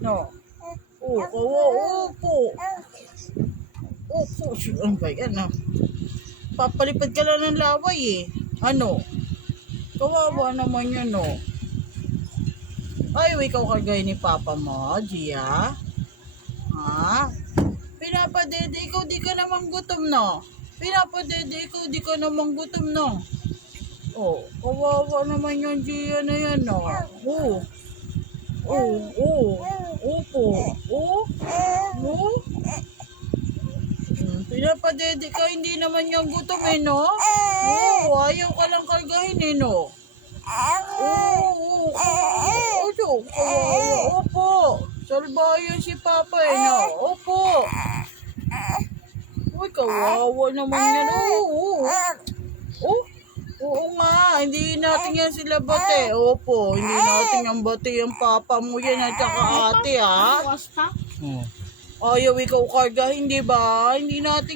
No. Upo. Upo. Ano ba yan ah? Papalipad ka lang ng laway eh. Ano? Kawawa naman yun no. Ay, ikaw kagaya ni Papa mo, Gia. Ha? Pinapadede ikaw, di ka naman gutom no. Pinapadede ikaw, di ka naman gutom no. Oh, kawawa naman yung Gia na yan no. Upo. Pinapadede ka, hindi naman yung gutom eh no. Ayaw ka lang kargahin eh no. Opo. Salbayan si Papa eh no. Opo. Uy, kawawa naman yan. Oo nga, hindi natin yan sila bate. Opo, hindi natin yan bate yung Papa mo yan at saka ate ha. Ayaw ikaw karga, hindi ba? Hindi natin